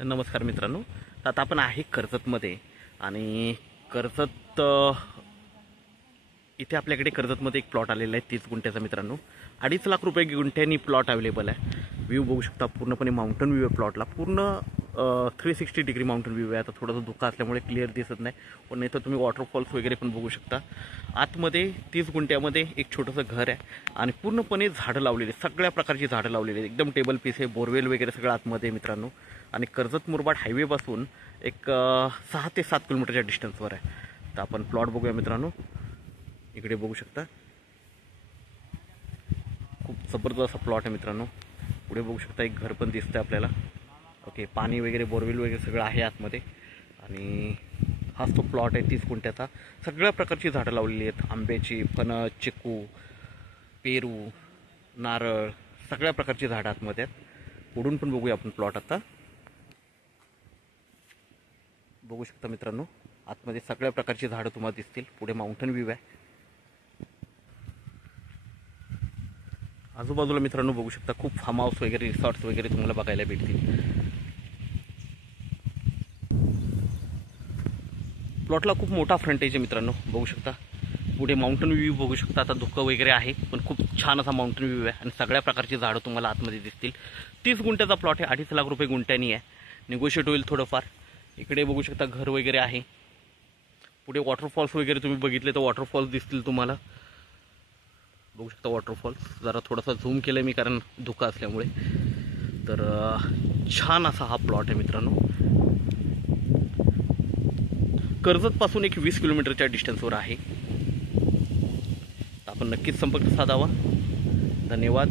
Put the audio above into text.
नमस्कार मित्रांनो. तर आता आपण आहे कर्जतमध्ये आणि कर्जत इथे आपल्याकडे कर्जतमध्ये एक प्लॉट आलेला आहे 30 गुंठ्याचा मित्रांनो. 2.5 लाख रुपये गुंठ्यांनी प्लॉट अवेलेबल आहे. व्ह्यू बघू शकता, पूर्णपणे माउंटन व्ह्यू आहे प्लॉटला. पूर्ण 360 डिग्री माउंटन व्ह्यू आहे. आता थोडंसं धुका असल्यामुळे क्लिअर दिसत नाही, पण नाही तर तुम्ही वॉटरफॉल्स वगैरे पण बघू शकता. आतमध्ये 30 गुंठ्यामध्ये एक छोटंसं घर आहे आणि पूर्णपणे झाडं लावलेली, सगळ्या प्रकारची झाडं लावलेली, एकदम टेबल पीस आहे. बोरवेल वगैरे सगळं आतमध्ये मित्रांनो. आणि कर्जत मुरबाड हायवेपासून एक 6 ते 7 किलोमीटरच्या डिस्टन्सवर आहे. तर आपण प्लॉट बघूया मित्रांनो. इकडे बघू शकता, खूप जबरदस्त असा प्लॉट आहे मित्रांनो. पुढे बघू शकता एक घर पण दिसतं आपल्याला. ओके, पाणी वगैरे बोरवेल वगैरे सगळं आहे आतमध्ये. आणि हाच तो प्लॉट आहे 30 गुंठ्याचा. सगळ्या प्रकारची झाडं लावलेली आहेत, आंब्याची, फणस, चिकू, पेरू, नारळ, सगळ्या प्रकारची झाडं आतमध्ये आहेत. पुढून पण बघूया आपण प्लॉट. आता बघू शकता मित्रांनो, आतमध्ये सगळ्या प्रकारची झाडं तुम्हाला दिसतील. पुढे माउंटन व्ह्यू आहे. आजूबाजूला मित्रांनो बघू शकता खूप फार्म हाऊस वगैरे, रिसॉर्ट्स वगैरे तुम्हाला बघायला भेटतील. प्लॉटला खूप मोठा फ्रंटेज आहे मित्रांनो, बघू शकता. पुढे माउंटन व्ह्यू बघू शकता. आता धुकं वगैरे आहे, पण खूप छान असा माउंटन व्ह्यू आहे आणि सगळ्या प्रकारची झाडं तुम्हाला आतमध्ये दिसतील. 30 गुंठ्याचा प्लॉट आहे. 2.5 लाख रुपये गुंठ्यानी आहे. निगोशिएट होईल थोडंफार. इकडे बघू शकता घर वगैरे आहे. पुढे वॉटरफॉल्स वगैरे तुम्ही बघितले तर वॉटरफॉल्स दिसतील तुम्हाला. बघू शकता वॉटरफॉल्स. जरा थोडासा झूम केलं मी कारण धुका असल्यामुळे. तर छान असा हा प्लॉट आहे मित्रांनो. कर्जतपासून एक 20 किलोमीटरच्या डिस्टन्सवर आहे. आपण नक्कीच संपर्क साधावा. धन्यवाद.